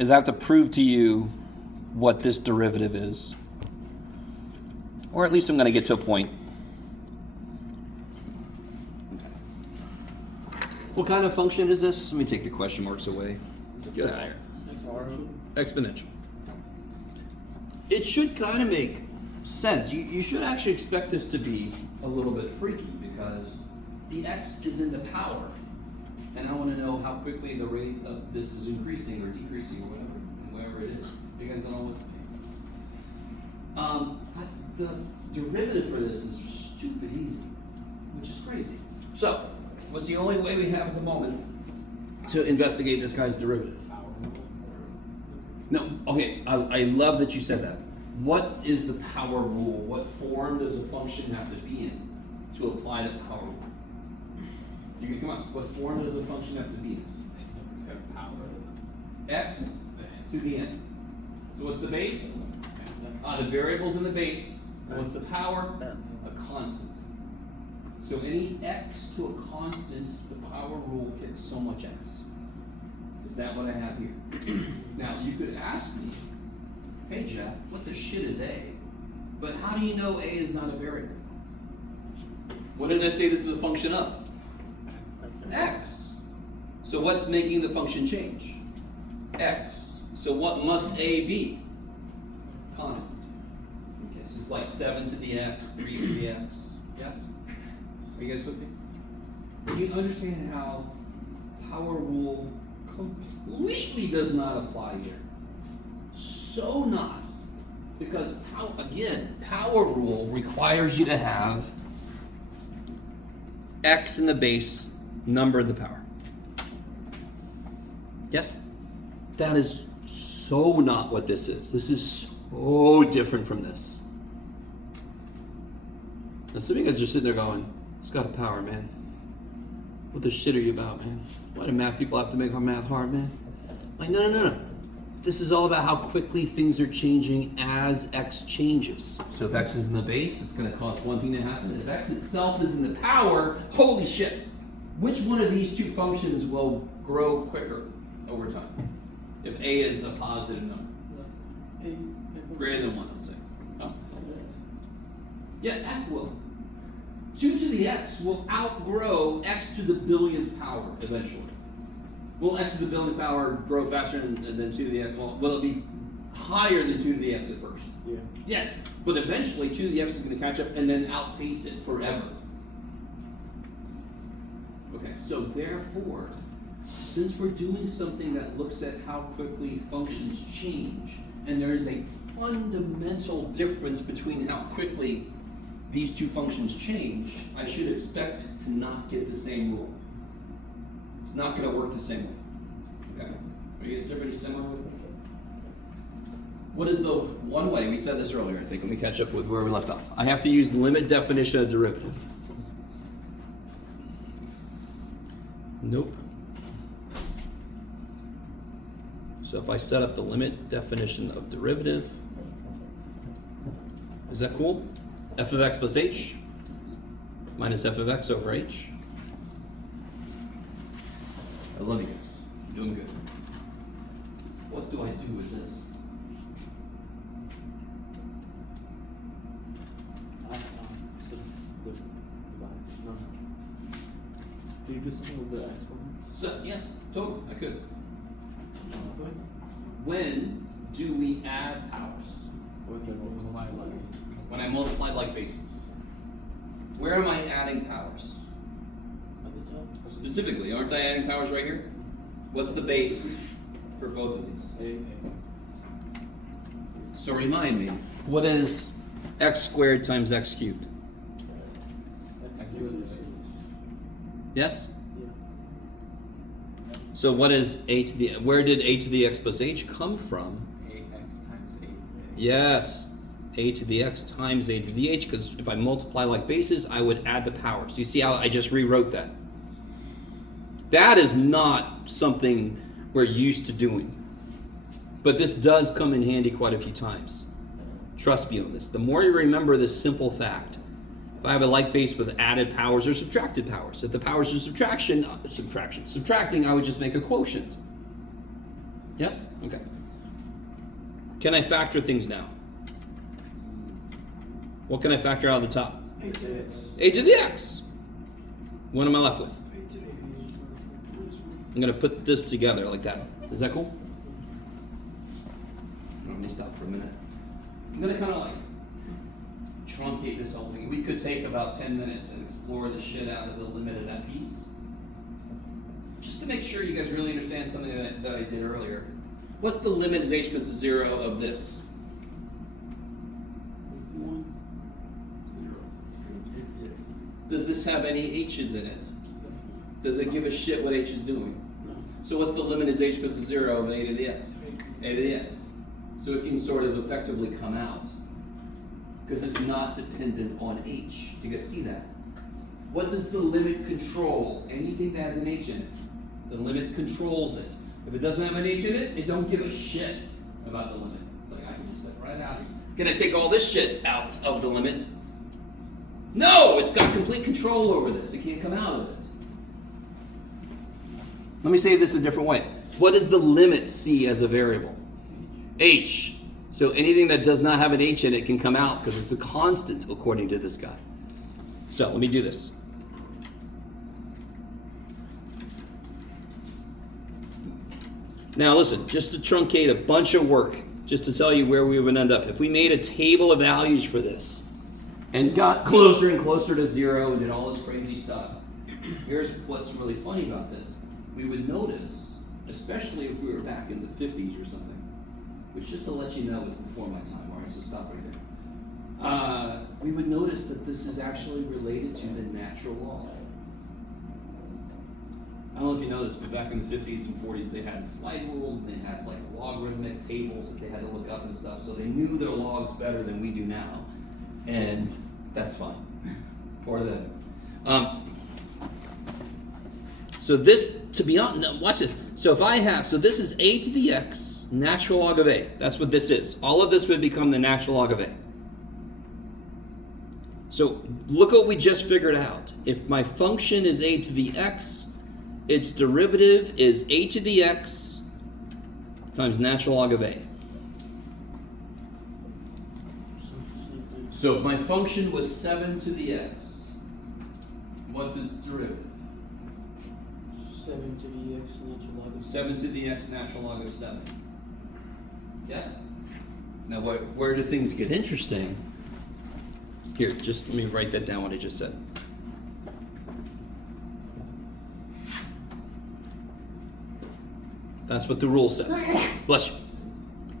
is I have to prove to you what this derivative is. Or at least I'm going to get to a point. Okay. What kind of function is this? Let me take the question marks away. Get out of here. Exponential. It should kind of make sense. You should actually expect this to be a little bit freaky because the x is in the power. And I want to know how quickly the rate of this is increasing or decreasing or whatever it is. You guys don't know what to think. The derivative for this is stupid easy, which is crazy. So, what's the only way we have at the moment to investigate this guy's derivative? No, okay, I love that you said that. What is the power rule? What form does a function have to be in to apply the power rule? You can come on. What form does a function have to be in? X to the n. So what's the base? The variable's in the base. What's the power? A constant. So any x to a constant, the power rule kicks so much x. Is that what I have here? Now, you could ask me, hey Jeff, what the shit is a? But how do you know a is not a variable? What did I say this is a function of? X. So what's making the function change? X. So what must a be? Constant. Okay, so it's like 7 to the x, 3 to the x. Yes? Are you guys with me? Do you understand how power rule completely does not apply here? So not. Because, power rule requires you to have x in the base, number in the power. Yes? That is so not what this is. This is so different from this. Now some of you guys are sitting there going, it's got a power, man. What the shit are you about, man? Why do math people have to make our math hard, man? Like, no. This is all about how quickly things are changing as x changes. So if x is in the base, it's going to cause one thing to happen. If x itself is in the power, holy shit. Which one of these two functions will grow quicker over time? If a is a positive number. Greater than 1, let's say. Oh. Yeah, f will. 2 to the x will outgrow x to the billionth power eventually. Will x to the billionth power grow faster than 2 to the x? Well, will it be higher than 2 to the x at first? Yeah. Yes, but eventually 2 to the x is going to catch up and then outpace it forever. Okay, so therefore, since we're doing something that looks at how quickly functions change, and there is a fundamental difference between how quickly these two functions change, I should expect to not get the same rule. It's not going to work the same way. Okay? Is everybody similar with me? What is the one way? We said this earlier, I think. Let me catch up with where we left off. I have to use limit definition of derivative. Nope. So if I set up the limit definition of derivative, is that cool? F of x plus h minus f of x over h. I love you guys. You're doing good. What do I do with this? Do you do something with the exponents? So, yes, totally, I could. When do we add powers? When I multiply like bases. Where am I adding powers? Specifically, aren't I adding powers right here? What's the base for both of these? So remind me, what is x squared times x cubed? Yes? So what is a to the, where did a to the x plus h come from? Ax times a to the h. Yes, a to the x times a to the h, because if I multiply like bases, I would add the powers. You see how I just rewrote that? That is not something we're used to doing. But this does come in handy quite a few times. Trust me on this. The more you remember this simple fact, if I have a like base with added powers or subtracted powers, if the powers are subtracting, I would just make a quotient. Yes? Okay. Can I factor things now? What can I factor out of the top? A to x. A to the x. What am I left with? A to the I'm going to put this together like that. Is that cool? Let me stop for a minute. I'm going to kind of like truncate this whole thing. We could take about 10 minutes and explore the shit out of the limit of that piece. Just to make sure you guys really understand something that I did earlier. What's the limit as h goes to 0 of this? 1. 0. Does this have any h's in it? Does it give a shit what h is doing? No. So what's the limit as h goes to 0 of a to the x? A to the x. So it can sort of effectively come out. Because it's not dependent on h. You guys see that? What does the limit control? Anything that has an h in it. The limit controls it. If it doesn't have an h in it, it don't give a shit about the limit. It's like, I can just let it right out of here. Can I take all this shit out of the limit? No! It's got complete control over this. It can't come out of it. Let me say this a different way. What does the limit see as a variable? H. So anything that does not have an h in it can come out because it's a constant according to this guy. So let me do this. Now listen, just to truncate a bunch of work, just to tell you where we would end up. If we made a table of values for this and got closer and closer to 0 and did all this crazy stuff, here's what's really funny about this. We would notice, especially if we were back in the 50s or something, which just to let you know is before my time, all right, so stop right there. We would notice that this is actually related to the natural law. I don't know if you know this, but back in the 50s and 40s, they had slide rules, and they had like logarithmic tables that they had to look up and stuff, so they knew their logs better than we do now, and that's fine. Or that. So this, to be honest, no, watch this. So if I have, so this is a to the x, natural log of a. That's what this is. All of this would become the natural log of a. So look what we just figured out. If my function is a to the x, its derivative is a to the x times natural log of a. So if my function was 7 to the x, what's its derivative? 7 to the x natural log of 7 to the x natural log of 7. Yes? Now where do things get interesting? Here, just let me write that down what I just said. That's what the rule says. Bless you.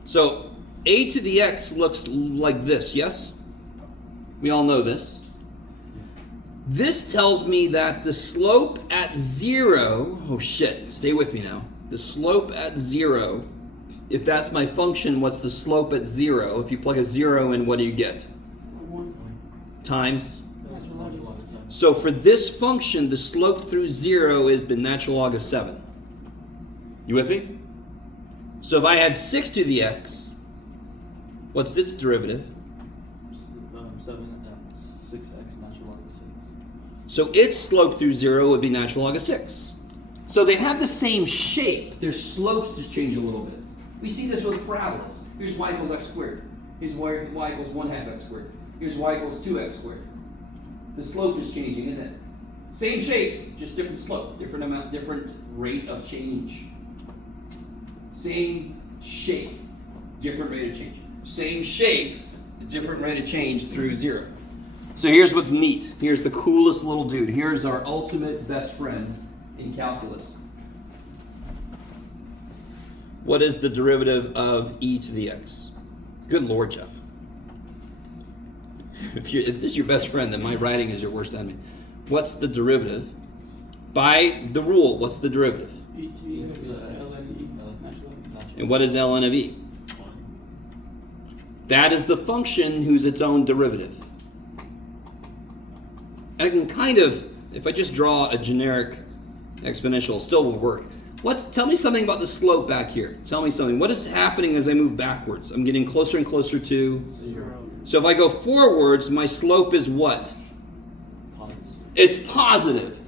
So a to the x looks like this, yes? We all know this. This tells me that the slope at 0, oh shit, stay with me now. The slope at 0, if that's my function, what's the slope at 0? If you plug a 0 in, what do you get? 1. Times? That's the natural log of 7. So for this function, the slope through 0 is the natural log of 7. You with me? So if I had 6 to the x, what's its derivative? 6x natural log of 6. So its slope through 0 would be natural log of 6. So they have the same shape. Their slopes just change a little bit. We see this with parabolas. Here's y equals x squared. Here's y equals 1/2 x squared. Here's y equals 2x squared. The slope is changing, isn't it? Same shape, just different slope, different amount, different rate of change. Same shape, different rate of change. Same shape, different rate of change through 0. So here's what's neat. Here's the coolest little dude. Here's our ultimate best friend in calculus. What is the derivative of e to the x? Good Lord, Jeff. If this is your best friend, then my writing is your worst enemy. What's the derivative? By the rule, what's the derivative? E to the x natural log. And what is ln of e? That is the function who's its own derivative. I can kind of, if I just draw a generic exponential, it still will work. Tell me something about the slope back here. Tell me something. What is happening as I move backwards? I'm getting closer and closer to 0. So if I go forwards, my slope is what? Positive. It's positive.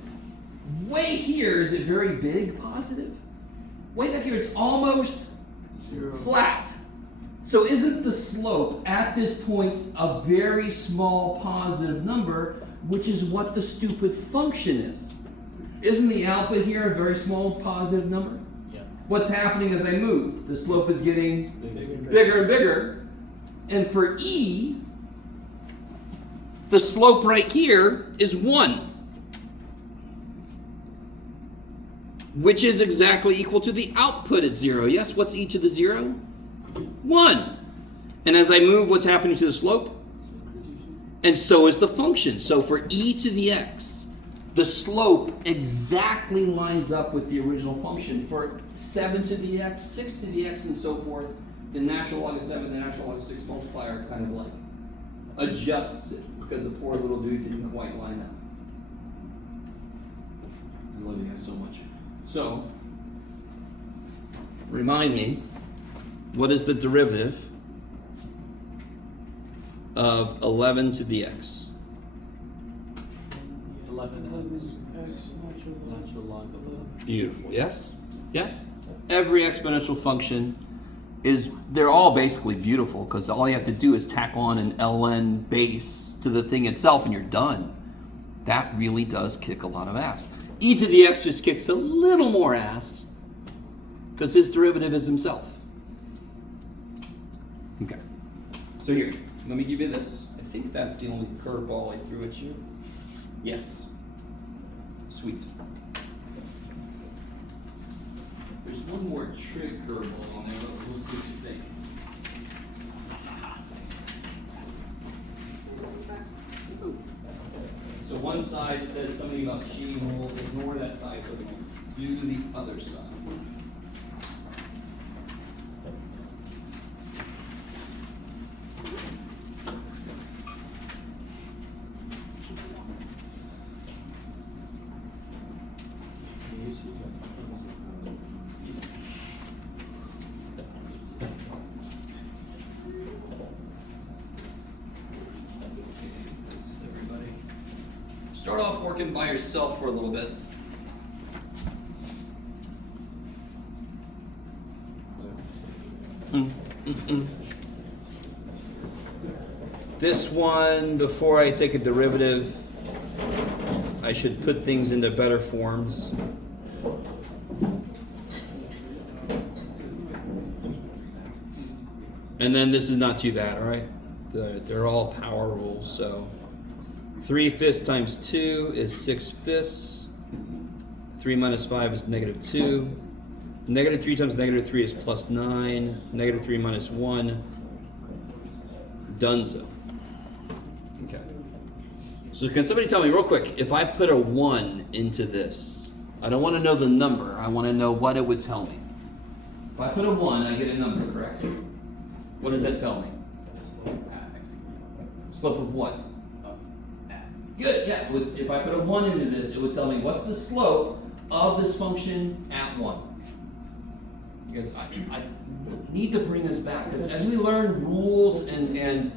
Way here, is it very big positive? Way back here, it's almost 0. Flat. So isn't the slope at this point a very small positive number, which is what the stupid function is? Isn't the output here a very small positive number? Yeah. What's happening as I move? The slope is getting Bigger. bigger and bigger. And for E, the slope right here is 1, which is exactly equal to the output at 0. Yes, what's e to the 0? 1. And as I move, what's happening to the slope? It's increasing. And so is the function. So for e to the x, the slope exactly lines up with the original function. For 7 to the x, 6 to the x, and so forth, the natural log of 7 and the natural log of 6 multiplier kind of like adjusts it because the poor little dude didn't quite line up. I love you guys so much. So, remind me, what is the derivative of 11 to the x? 11x. Natural log of 11. Beautiful. Yes? Yes? Every exponential function they're all basically beautiful because all you have to do is tack on an ln base to the thing itself and you're done. That really does kick a lot of ass. E to the x just kicks a little more ass because his derivative is himself. Okay. So here, let me give you this. I think that's the only curveball I threw at you. Yes. Sweet. There's one more trig curveball on there, but we'll see what you think. So one side says something about cheating rule. Ignore that side for the moment. Do the other side. Start off working by yourself for a little bit. This one, before I take a derivative, I should put things into better forms. And then this is not too bad, all right? They're all power rules, so 3/5 times 2 is 6/5. 3 minus 5 is -2. -3 times -3 is +9. -3 minus 1, donezo. Okay. So can somebody tell me real quick, if I put a 1 into this, I don't want to know the number, I want to know what it would tell me. If I put a 1, I get a number, correct? What does that tell me? Slope of what? Good, yeah. If I put a 1 into this, it would tell me what's the slope of this function at 1. Because I need to bring this back. Because as we learn rules and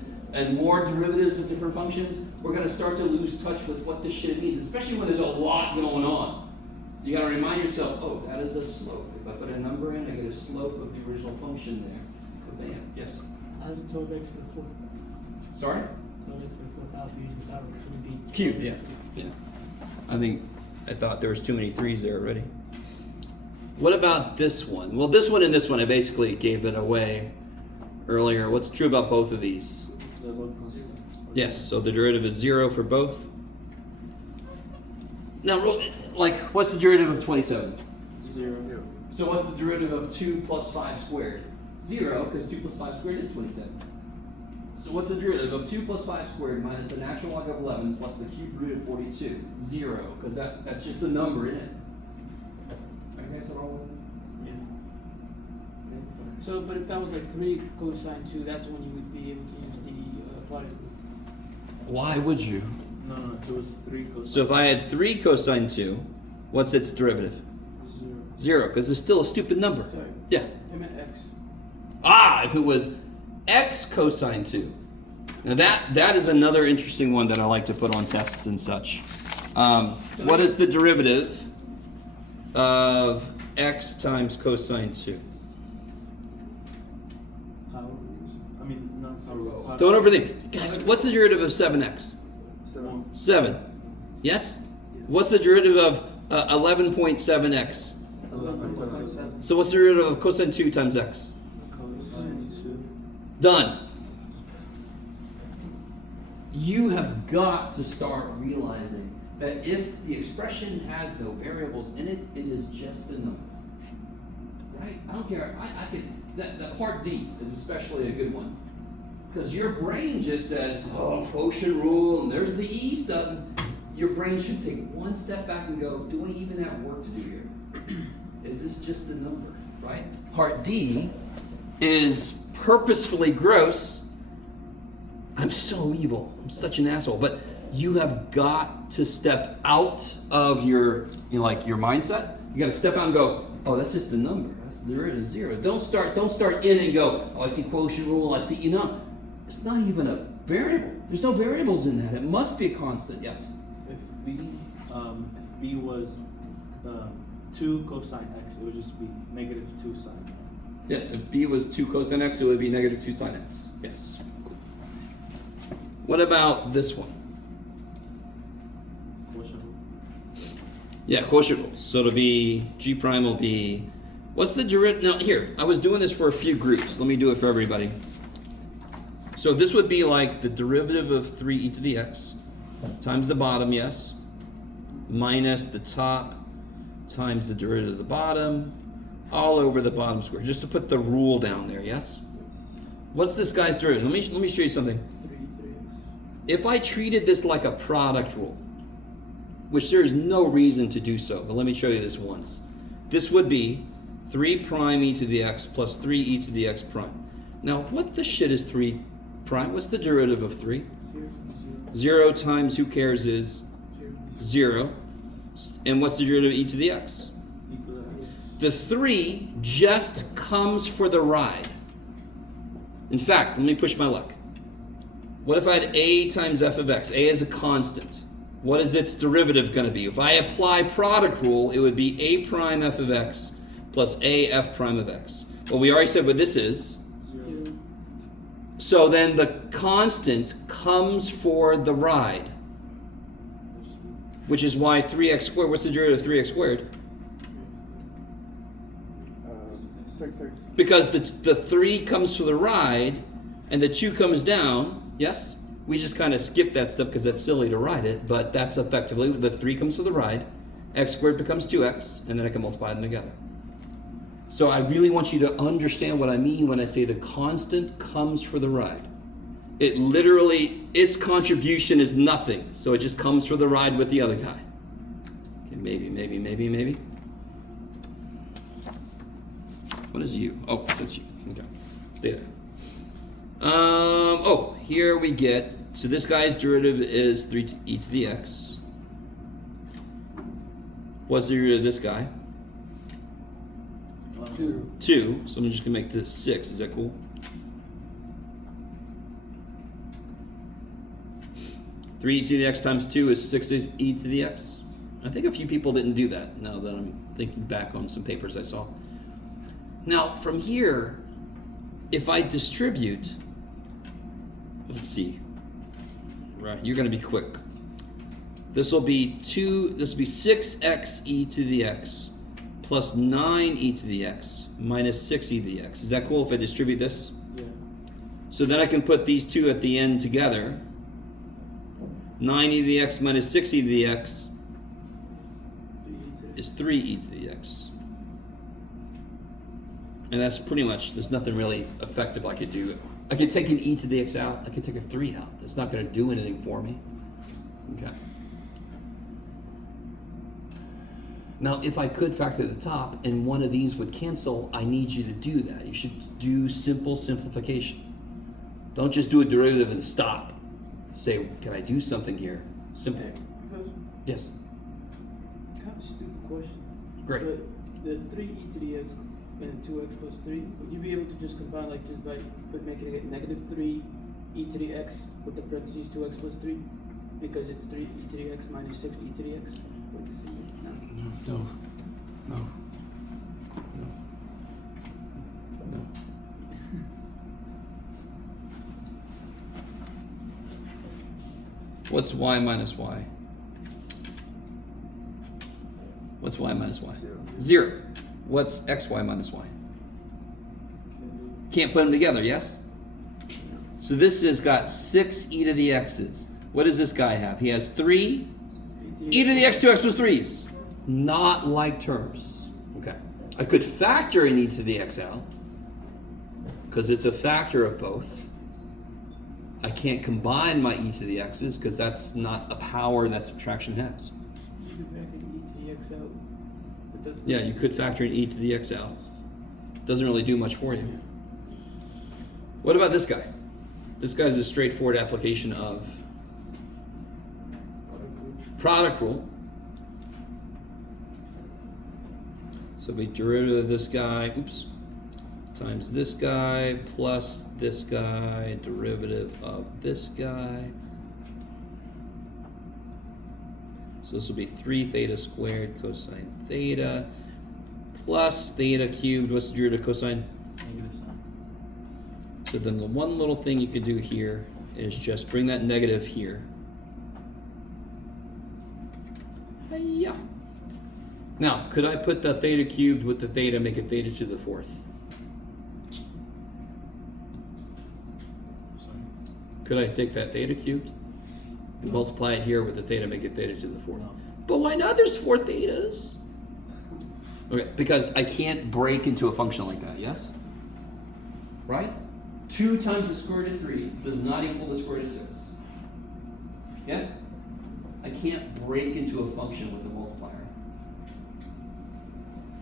more derivatives of different functions, we're going to start to lose touch with what this shit means, especially when there's a lot going on. You got to remind yourself, oh, that is a slope. If I put a number in, I get a slope of the original function there. Bam. Yes? I was told x to the fourth. Sorry? Told x to the fourth alpha using the power to be Cube, yeah. I thought there was too many 3s there already. What about this one? Well, this one and this one, I basically gave it away earlier. What's true about both of these? They're both constant. Yes, so the derivative is 0 for both. Now, what's the derivative of 27? 0. So what's the derivative of 2 plus 5 squared? 0, because 2 plus 5 squared is 27. So what's the derivative of 2 plus 5 squared minus the natural log of 11 plus the cube root of 42? 0, because that's just the number in it. I guess it all. Yeah. So, but if that was like 3 cosine 2, that's when you would be able to use the applied. Why would you? No, it was 3 cosine. So if I had 3 cosine 2, what's its derivative? 0. 0, because it's still a stupid number. Sorry. Yeah. I meant x. If it was x cosine 2. Now that is another interesting one that I like to put on tests and such. What is the derivative of x times cosine 2? So Don't overthink. Guys, what's the derivative of 7x? 7. Yes? What's the derivative of 11.7x? So what's the derivative of cosine 2 times x? Done. You have got to start realizing that if the expression has no variables in it, it is just a number. Right? I don't care. I can. That part D is especially a good one. Because your brain just says, oh, quotient rule, and there's the E stuff. Your brain should take one step back and go, do I even have work to do here? Is this just a number? Right? Part D is purposefully gross. I'm so evil. I'm such an asshole. But you have got to step out of your, your mindset. You got to step out and go, oh, that's just a number. There is 0. Don't start in and go, oh, I see quotient rule. I see, it's not even a variable. There's no variables in that. It must be a constant. Yes. if b was 2 cosine x, it would just be negative 2 sine. Yes. If b was 2 cosine x, it would be negative 2 sine x. Yes. Cool. What about this one? Quotient rule. Yeah, quotient rule. So it'll be g prime will be. What's the derivative? Now here, I was doing this for a few groups. Let me do it for everybody. So this would be like the derivative of 3e to the x times the bottom, yes, minus the top times the derivative of the bottom, all over the bottom square, just to put the rule down there, yes? What's this guy's derivative? Let me show you something. If I treated this like a product rule, which there is no reason to do so, but let me show you this once. This would be 3 prime e to the x plus 3e to the x prime. Now, what the shit is 3 prime? What's the derivative of 3? 0 times, who cares, is 0. And what's the derivative of e to the x? The 3 just comes for the ride. In fact, let me push my luck. What if I had a times f of x? A is a constant. What is its derivative going to be? If I apply product rule, it would be a prime f of x plus a f prime of x. Well, we already said what this is. 0. So then the constant comes for the ride, which is why 3x squared, what's the derivative of 3x squared? 6x. Because the 3 comes for the ride and the 2 comes down, yes? We just kind of skip that step because that's silly to write it, but that's effectively, the 3 comes for the ride, x squared becomes 2x, and then I can multiply them together. So I really want you to understand what I mean when I say the constant comes for the ride. It literally, its contribution is nothing, so it just comes for the ride with the other guy. Okay, maybe. What is u? Oh, that's u. Okay, stay there. Here we get, so this guy's derivative is 3e to the x. What's the derivative of this guy? 2. So I'm just gonna make this 6. Is that cool? Three e to the x times 2 is 6 is e to the x. I think a few people didn't do that now that I'm thinking back on some papers I saw. Now from here, if I distribute, let's see. Right, you're gonna be quick. This will be 6x e to the x plus 9e to the x minus 6e to the x. Is that cool if I distribute this? Yeah. So then I can put these two at the end together. 9e to the x minus 6e to the x is 3e to the x. And that's pretty much, there's nothing really effective I could do. I could take an e to the x out. I could take a 3 out. It's not going to do anything for me. Okay. Now, if I could factor at the top and one of these would cancel, I need you to do that. You should do simple simplification. Don't just do a derivative and stop. Say, can I do something here? Simple. Professor, Yes. kind of stupid question. Great. But the 3e to the x and 2x plus 3, would you be able to just combine like just by making it negative 3 e to the x with the parentheses 2x plus 3? Because it's 3 e to the x minus 6 e to the x? What does it mean? No. What's y minus y? What's y minus y? 0. What's xy minus y? Can't put them together, yes? So this has got 6 e to the x's. What does this guy have? He has 3 e to the x 2x plus 3's. Not like terms. Okay. I could factor in e to the x out because it's a factor of both. I can't combine my e to the x's because that's not a power that subtraction has. You could factor e to the x out, but that's Yeah, you could factor in e to the x out. Doesn't really do much for you. What about this guy? This guy's a straightforward application of product rule. So we derivative of this guy, oops, times this guy plus this guy, derivative of this guy. So this will be 3 theta squared cosine theta plus theta cubed. What's the derivative of cosine? Negative sign. So then the one little thing you could do here is just bring that negative here. Yeah. Now, could I put the theta cubed with the theta, make it theta to the 4th? Sorry. Could I take that theta cubed and multiply it here with the theta, make it theta to the 4th? No. But why not? There's 4 thetas. Okay, because I can't break into a function like that, yes? Right? 2 times the square root of 3 does not equal the square root of 6. Yes? I can't break into a function with a multiplier.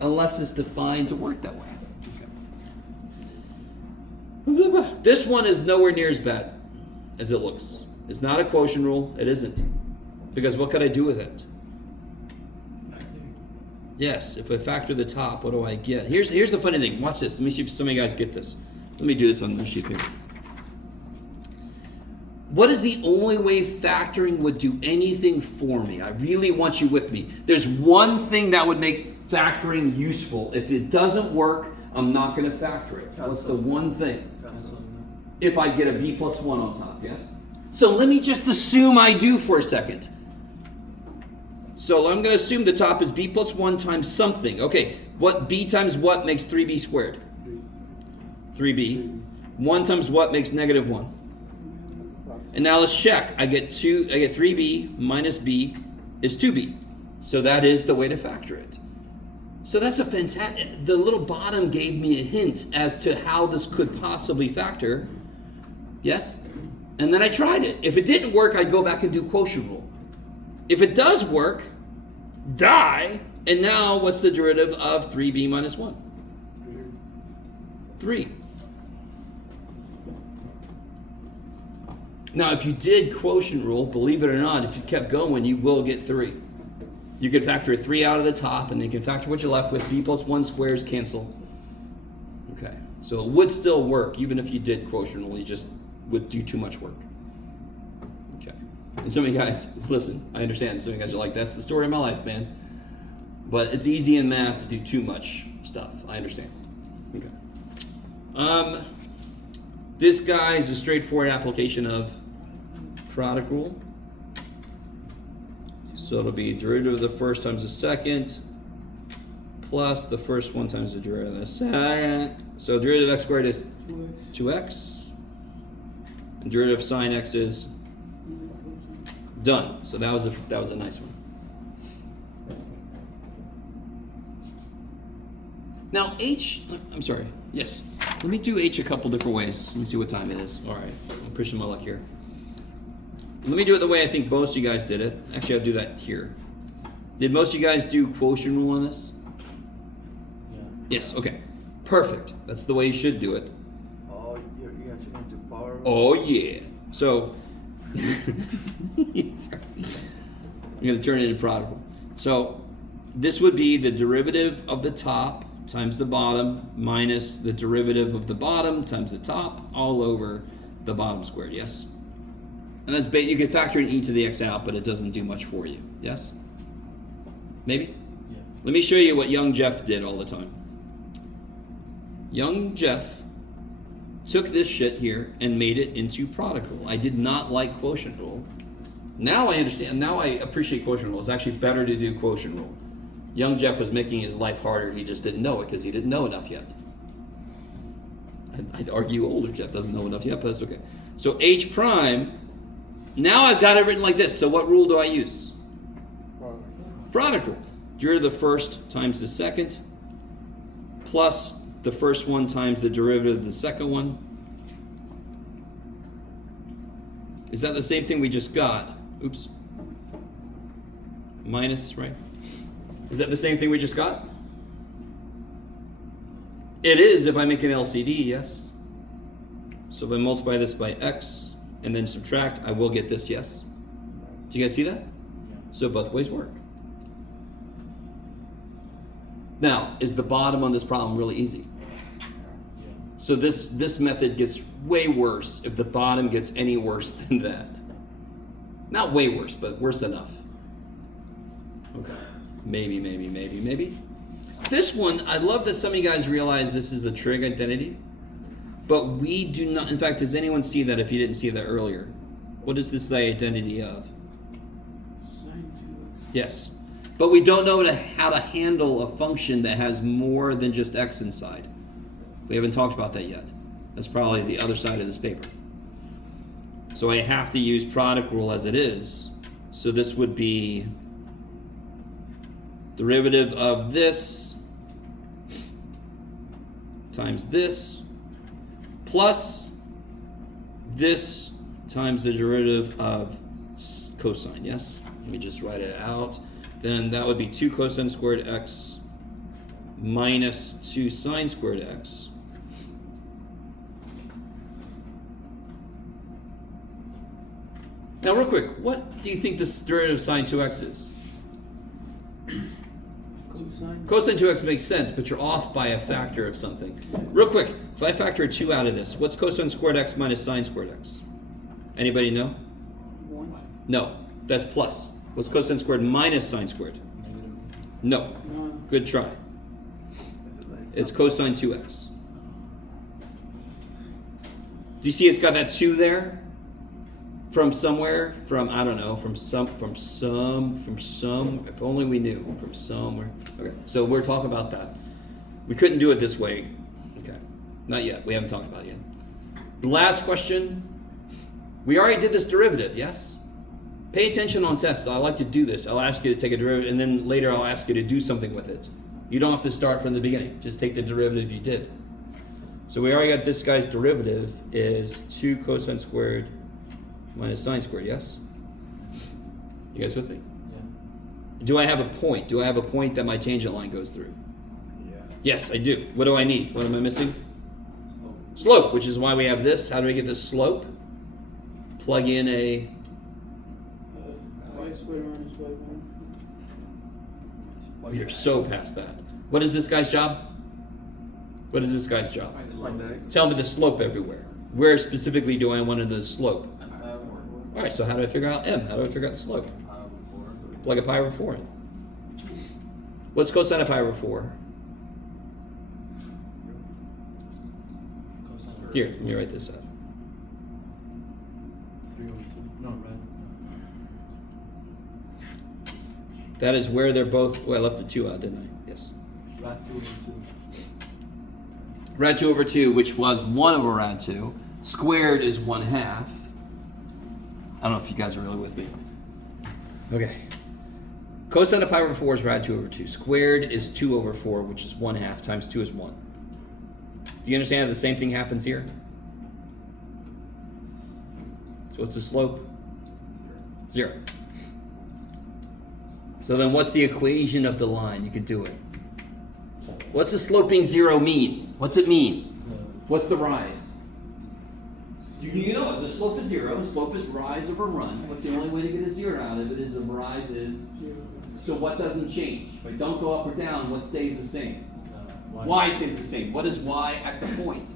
Unless it's defined to work that way. Okay. This one is nowhere near as bad as it looks. It's not a quotient rule. It isn't. Because what could I do with it? Yes, if I factor the top, what do I get? Here's the funny thing. Watch this. Let me see if some of you guys get this. Let me do this on the sheet here. What is the only way factoring would do anything for me? I really want you with me. There's one thing that would make factoring useful. If it doesn't work, I'm not going to factor it. What's the one thing? If I get a b plus 1 on top, yes? So let me just assume I do for a second. So I'm going to assume the top is b plus 1 times something. Okay, what b times what makes 3b squared? 3b. 1 times what makes negative 1? And now let's check. I get 3b minus b is 2b. So that is the way to factor it. So that's a fantastic, the little bottom gave me a hint as to how this could possibly factor. Yes? And then I tried it. If it didn't work, I'd go back and do quotient rule. If it does work, die. And now what's the derivative of 3b minus 1? 3. Now, if you did quotient rule, believe it or not, if you kept going, you will get 3. You could factor 3 out of the top, and then you can factor what you're left with. B plus 1 squares cancel. Okay, so it would still work, even if you did quotient rule. You just would do too much work. Okay, and some of you guys, listen, I understand. Some of you guys are like, that's the story of my life, man. But it's easy in math to do too much stuff. I understand. Okay. This guy is a straightforward application of product rule. So it'll be derivative of the first times the second plus the first one times the derivative of the second. So derivative of x squared is 2x. And derivative of sine x is done. So that was a nice one. Now I'm sorry. Yes. Let me do h a couple different ways. Let me see what time it is. All right. I'm pushing my luck here. Let me do it the way I think most of you guys did it. Actually, I'll do that here. Did most of you guys do quotient rule on this? Yeah. Yes, okay. Perfect. That's the way you should do it. Oh, you're actually going to power. Oh, yeah. So, sorry. I'm going to turn it into product rule. So, this would be the derivative of the top times the bottom minus the derivative of the bottom times the top all over the bottom squared, yes? And that's you can factor in e to the x out, but it doesn't do much for you. Yes? Maybe? Yeah. Let me show you what young Jeff did all the time. Young Jeff took this shit here and made it into product rule. I did not like quotient rule. Now I understand. Now I appreciate quotient rule. It's actually better to do quotient rule. Young Jeff was making his life harder. He just didn't know it because he didn't know enough yet. I'd argue older Jeff doesn't know enough yet, but that's okay. So H prime, now I've got it written like this. So what rule do I use? Product rule. Derivative of the first times the second, plus the first one times the derivative of the second one. Is that the same thing we just got? Oops. Minus, right? Is that the same thing we just got? It is if I make an LCD, yes. So if I multiply this by x and then subtract, I will get this, yes? Do you guys see that? Yeah. So both ways work. Now, is the bottom on this problem really easy? Yeah. So this method gets way worse if the bottom gets any worse than that. Not way worse, but worse enough. Okay. Maybe. This one, I love that some of you guys realize this is a trig identity, but we do not. In fact, does anyone see that if you didn't see that earlier? What is this the identity of? Sine 2x. Yes. But we don't know how to handle a function that has more than just x inside. We haven't talked about that yet. That's probably the other side of this paper. So I have to use product rule as it is. So this would be derivative of this times this plus this times the derivative of cosine, yes? Let me just write it out. Then that would be 2 cosine squared x minus 2 sine squared x. Now real quick, what do you think this derivative of sine 2x is? Cosine. Cosine 2x makes sense, but you're off by a factor of something. Real quick, if I factor a 2 out of this, what's cosine squared x minus sine squared x? Anybody know? 1. No, that's plus. What's cosine squared minus sine squared? Negative. No. No. Good try. It's cosine 2x. Do you see it's got that 2 there? From somewhere? From, I don't know, from some, if only we knew, from somewhere. Okay, so we're talking about that. We couldn't do it this way. Okay, not yet, we haven't talked about it yet. The last question, we already did this derivative, yes? Pay attention on tests, I like to do this. I'll ask you to take a derivative and then later I'll ask you to do something with it. You don't have to start from the beginning, just take the derivative you did. So we already got this guy's derivative is 2 cosine squared minus sine squared, yes? You guys with me? Yeah. Do I have a point? Do I have a point that my tangent line goes through? Yeah. Yes, I do. What do I need? What am I missing? Slope. Slope, which is why we have this. How do we get this slope? Plug in a... Y squared minus y1. We are so past that. What is this guy's job? What is this guy's job? Find the x. Tell me the slope everywhere. Where specifically do I want the slope? All right, so how do I figure out m? How do I figure out the slope? Plug a pi over 4 in. What's cosine of pi over 4? Cosine. Here, let me write this out. 3 over 2. No, right. That is where they're both... Oh, I left the 2 out, didn't I? Yes. Rad 2 over 2. Rad 2 over 2, which was 1 over rad 2. Squared is 1/2. I don't know if you guys are really with me. Okay. Cosine of pi over 4 is rad 2 over 2. Squared is 2 over 4, which is 1/2, times 2 is 1. Do you understand that the same thing happens here? So what's the slope? 0. So then what's the equation of the line? You could do it. What's the sloping 0 mean? What's it mean? What's the rise? You know it. The slope is 0. The slope is rise over run. What's the only way to get a 0 out of it is the rise is... So what doesn't change? If I don't go up or down, what stays the same? Y stays the same. What is y at the point?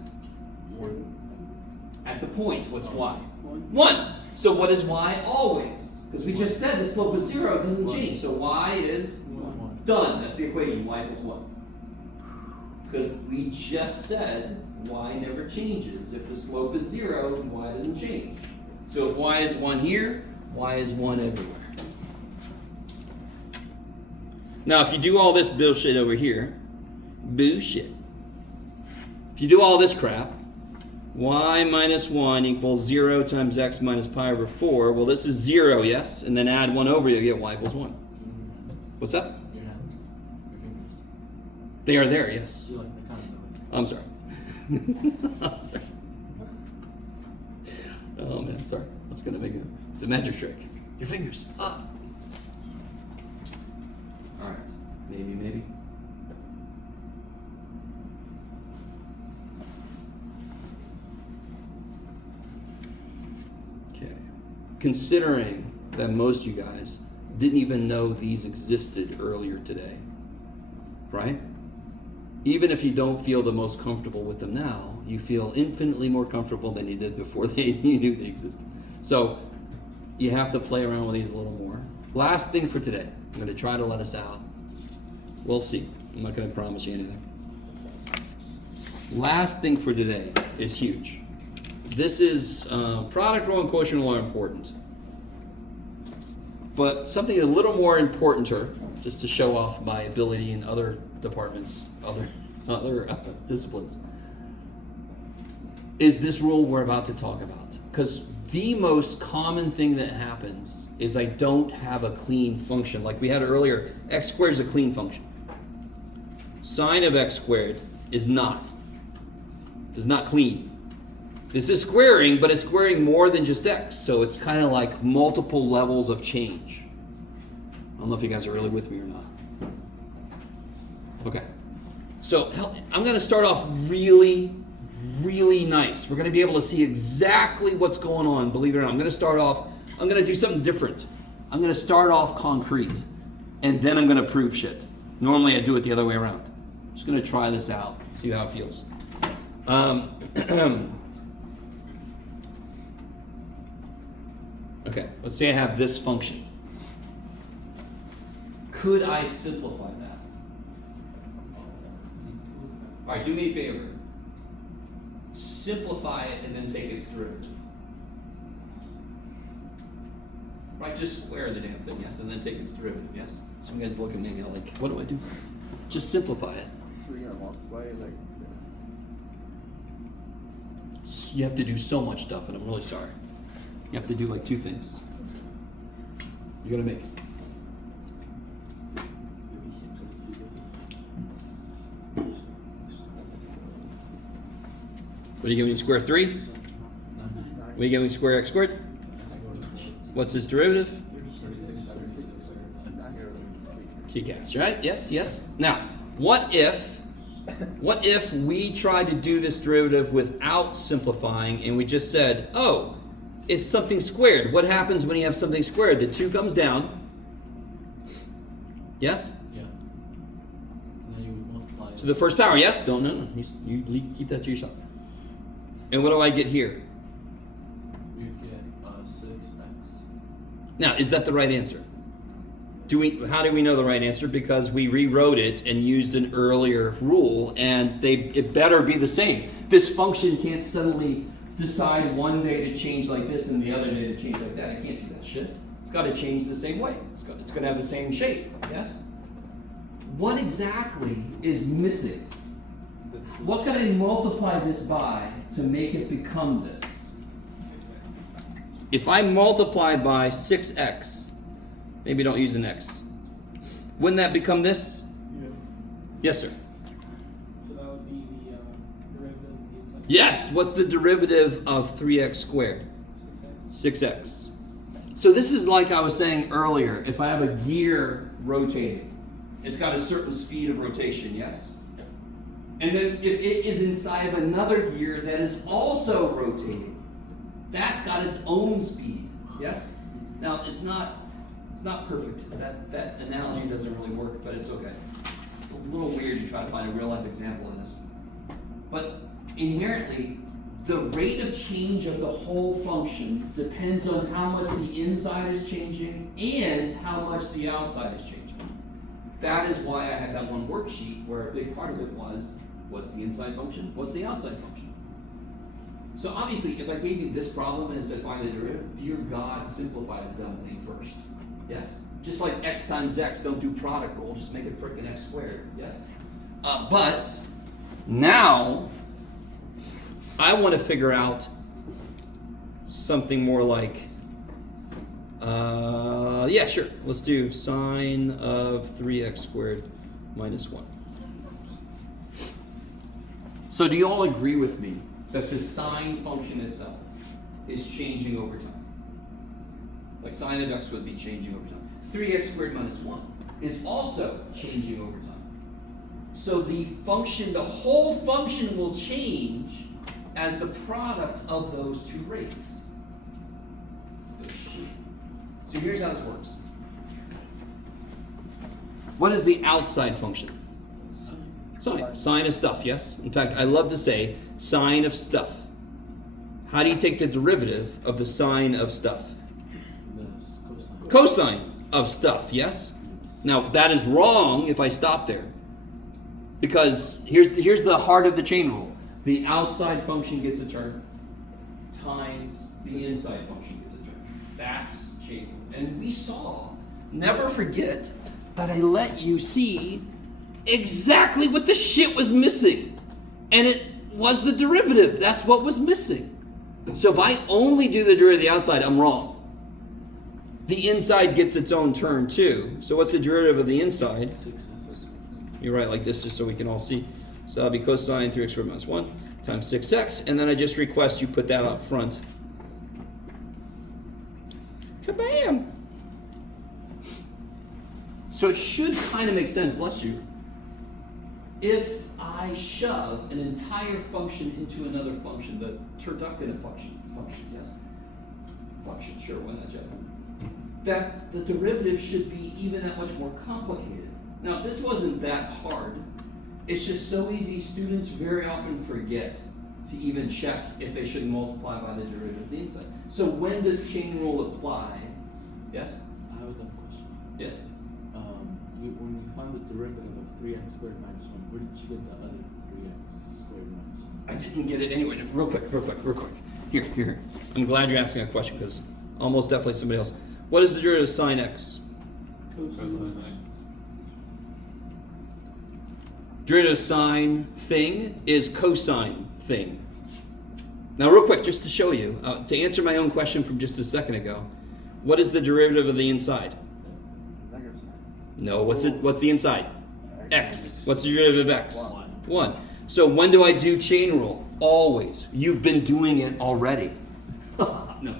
At the point, what's y? 1. So what is y always? Because we just said the slope is 0, it doesn't change. So y is 1. done. That's the equation. Y equals what? Because we just said y never changes. If the slope is 0, y doesn't change. So if y is 1 here, Y is 1 everywhere. Now, if you do all this bullshit over here, bullshit. If you do all this crap, y minus 1 equals 0 times x minus pi over 4. Well, this is 0, yes? And then add 1 over, you'll get y equals 1. What's up? Your hands, your fingers. They are there, yes. You like the kind of I'm sorry. I'm sorry. Oh man, sorry. That's gonna make it's a magic trick. Your fingers. Ah. All right. Maybe. Okay. Considering that most of you guys didn't even know these existed earlier today, right? Even if you don't feel the most comfortable with them now, you feel infinitely more comfortable than you did before you knew they existed. So you have to play around with these a little more. Last thing for today. I'm going to try to let us out. We'll see. I'm not going to promise you anything. Last thing for today is huge. This is product rule and quotient rule are important. But something a little more importanter, just to show off my ability in other departments, other disciplines, is this rule we're about to talk about. Because the most common thing that happens is I don't have a clean function. Like we had earlier, x squared is a clean function. Sine of x squared is not clean. This is squaring, but it's squaring more than just x, so it's kind of like multiple levels of change. I don't know if you guys are really with me or not. Okay. So I'm going to start off really, really nice. We're going to be able to see exactly what's going on, believe it or not. I'm going to do something different. I'm going to start off concrete, and then I'm going to prove shit. Normally I do it the other way around. I'm just going to try this out, see how it feels. Okay, let's say I have this function. Could I simplify that? All right, do me a favor. Simplify it and then take its derivative. Right, just square the damn thing, yes, and then take its derivative, yes? Some guys look at me and go like, what do I do? Just simplify it. 3 and multiply like You have to do so much stuff, and I'm really sorry. You have to do like 2 things. You gotta make it. What are you giving me, square 3? What are you giving me, square x squared? What's its derivative? Keycaps, right? Yes. Now, what if we tried to do this derivative without simplifying and we just said, oh, it's something squared. What happens when you have something squared? The 2 comes down. Yes? Yeah. And then you would multiply it. To the first power, yes? No. You keep that to yourself. And what do I get here? You'd get 6x. Now, is that the right answer? How do we know the right answer? Because we rewrote it and used an earlier rule, and it better be the same. This function can't suddenly decide one day to change like this and the other day to change like that. It can't do that shit. It's got to change the same way. It's going to have the same shape, yes? What exactly is missing? What can I multiply this by to make it become this? If I multiply by 6x, maybe don't use an x, wouldn't that become this? Yeah. Yes, sir. So that would be the derivative of the inside. Yes, what's the derivative of 3x squared? 6x. So this is like I was saying earlier, if I have a gear rotating, it's got a certain speed of rotation, yes? And then if it is inside of another gear that is also rotating, that's got its own speed, yes? Now, it's not perfect. That analogy doesn't really work, but it's okay. It's a little weird to try to find a real life example of this. But inherently, the rate of change of the whole function depends on how much the inside is changing and how much the outside is changing. That is why I had that one worksheet where a big part of it was, what's the inside function? What's the outside function? So obviously, if I gave you this problem and it said find the derivative, dear God, simplify the dumb thing first. Yes? Just like x times x, don't do product rule, just make it frickin' x squared. Yes? But now I want to figure out something more like, yeah, sure. Let's do sine of 3x squared minus 1. So do you all agree with me that the sine function itself is changing over time? Like sine of x would be changing over time. 3x squared minus 1 is also changing over time. So the function, the whole function will change as the product of those two rates. So here's how this works. What is the outside function? Sine. Sine of stuff, yes? In fact, I love to say sine of stuff. How do you take the derivative of the sine of stuff? This cosine. Cosine of stuff, yes? Now, that is wrong if I stop there. Because here's the heart of the chain rule. The outside function gets a term times the inside function gets a term. That's chain rule. And we saw, never forget, that I let you see exactly what the shit was missing. And it was the derivative. That's what was missing. So if I only do the derivative of the outside, I'm wrong. The inside gets its own term too. So what's the derivative of the inside? 6x. You write like this just so we can all see. So that'll be cosine 3x squared minus 1 times 6x. And then I just request you put that up front. Kabam! So it should kind of make sense, bless you, if I shove an entire function into another function, the turducken function, yes? Function, sure, why not, Jeff? That the derivative should be even that much more complicated. Now, this wasn't that hard. It's just so easy, students very often forget to even check if they should multiply by the derivative of the inside. So when does chain rule apply? Yes? I have a dumb question. Yes? When you find the derivative of 3x squared minus 1, where did you get the other 3x squared minus 1? I didn't get it anyway. Real quick. Here. I'm glad you're asking a question because almost definitely somebody else. What is the derivative of sine x? Cosine. Derivative of sine thing is cosine thing. Now, real quick, just to show you, to answer my own question from just a second ago, what is the derivative of the inside? Negative sign. No, what's the inside? X. What's the derivative of x? 1. 1. So when do I do chain rule? Always. You've been doing it already. No.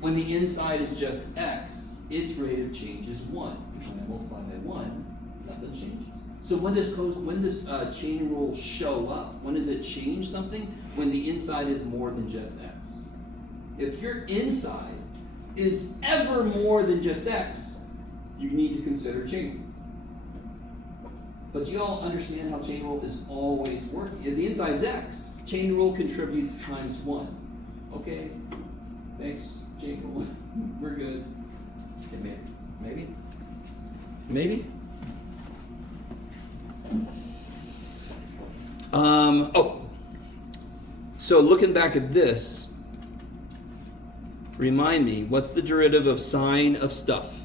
When the inside is just x, its rate of change is 1. When I multiply by 1, nothing changes. So when does chain rule show up? When does it change something? When the inside is more than just x. If your inside is ever more than just x, you need to consider chain rule. But you all understand how chain rule is always working. If the inside is x, chain rule contributes times 1. Okay? Thanks, chain rule. We're good. Okay, maybe? So looking back at this, remind me, what's the derivative of sine of stuff?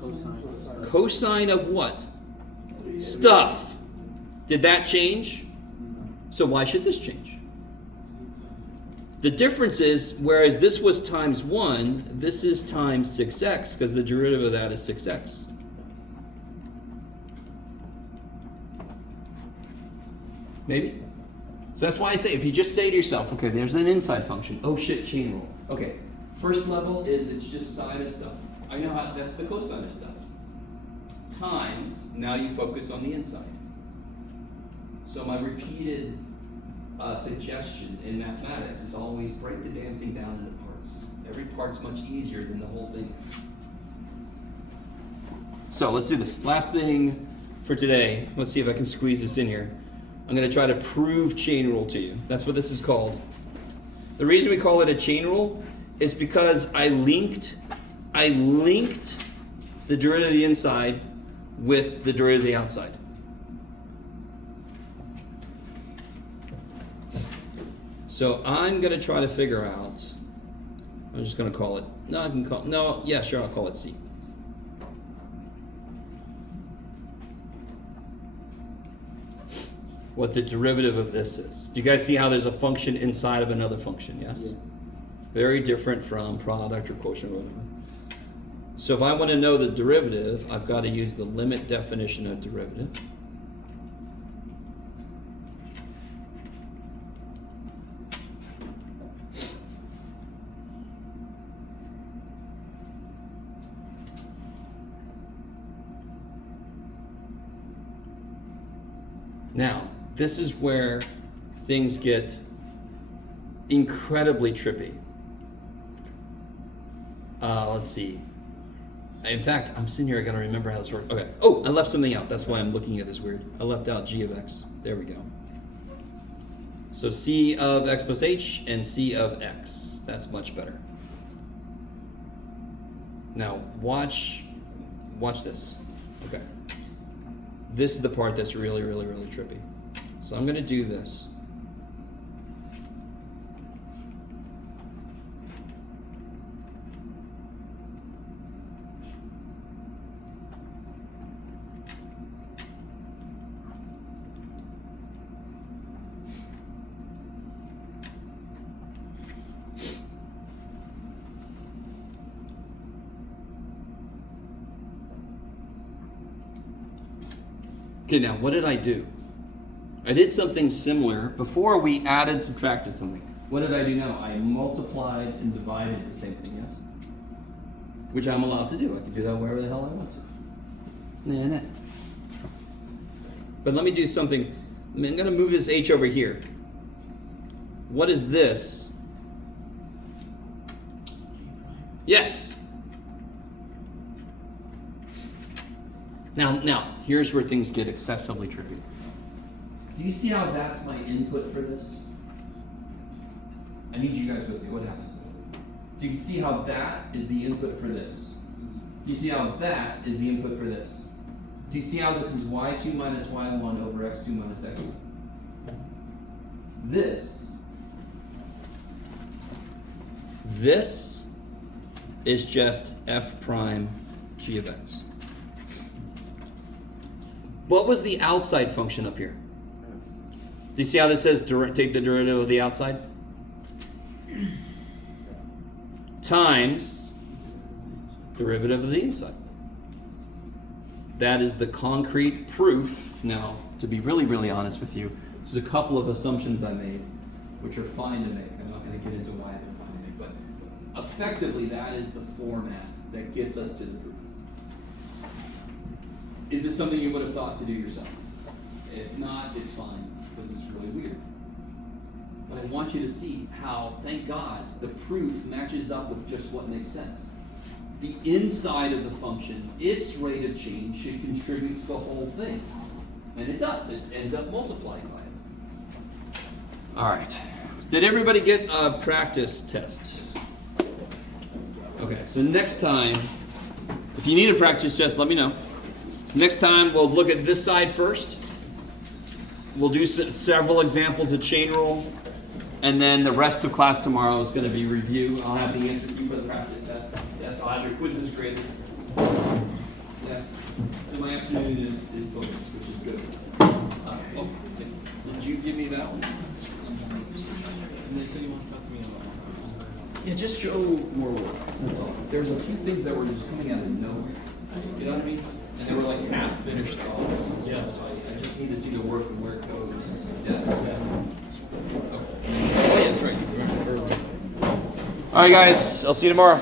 Cosine. Cosine of what? Stuff. Did that change? No. So why should this change? The difference is, whereas this was times 1, this is times 6x, because the derivative of that is 6x. Maybe? So that's why I say, if you just say to yourself, okay, there's an inside function. Oh shit, chain rule. Okay, first level is it's just sine of stuff. I know how, that's the cosine of stuff. Times, now you focus on the inside. So my repeated suggestion in mathematics is always break the damn thing down into parts. Every part's much easier than the whole thing. So let's do this. Last thing for today. Let's see if I can squeeze this in here. I'm going to try to prove chain rule to you. That's what this is called. The reason we call it a chain rule is because I linked the derivative of the inside with the derivative of the outside. So I'm gonna try to figure out, I'm just gonna call it, no, I can call, no, yeah, sure, I'll call it C. What the derivative of this is. Do you guys see how there's a function inside of another function, yes? Yeah. Very different from product or quotient or whatever. So if I want to know the derivative, I've got to use the limit definition of derivative. Now, this is where things get incredibly trippy. Let's see. In fact, I'm sitting here, I gotta remember how this works. Okay. Oh, I left something out. That's why I'm looking at this weird. I left out g of x. There we go. So c of x plus h and c of x. That's much better. Now, watch this. Okay. This is the part that's really, really, really trippy. So I'm gonna do this. Okay, now what did I do? I did something similar before we added, subtracted something. What did I do now? I multiplied and divided the same thing, yes? Which I'm allowed to do. I can do that wherever the hell I want to. Nah. But let me do something. I'm gonna move this h over here. What is this? Yes! Now, here's where things get excessively tricky. Do you see how that's my input for this? I need you guys with me. What happened? Do you see how that is the input for this? Do you see how that is the input for this? Do you see how this is y2 minus y1 over x2 minus x1? This is just f prime g of x. What was the outside function up here? Do you see how this says take the derivative of the outside? Times derivative of the inside. That is the concrete proof. Now, to be really, really honest with you, there's a couple of assumptions I made, which are fine to make. I'm not going to get into why they're fine to make, but effectively that is the format that gets us to the proof. Is this something you would have thought to do yourself? If not, it's fine, because it's really weird. But I want you to see how, thank God, the proof matches up with just what makes sense. The inside of the function, its rate of change should contribute to the whole thing. And it does. It ends up multiplying by it. All right. Did everybody get a practice test? Okay, so next time, if you need a practice test, let me know. Next time, we'll look at this side first. We'll do several examples of chain rule. And then the rest of class tomorrow is going to be review. I'll have the answer for you for the practice test. Yes, I'll have your quizzes graded. Yeah. So my afternoon is booked, which is good. Did you give me that one? And they said you want to talk to me about Yeah, just show more work. That's all. There's a few things that were just coming out of nowhere. You know what I mean? And they were like half finished thoughts. Yeah. So I just need to see the work and where it goes. Yes. Oh, yeah, that's right. All right, guys. I'll see you tomorrow.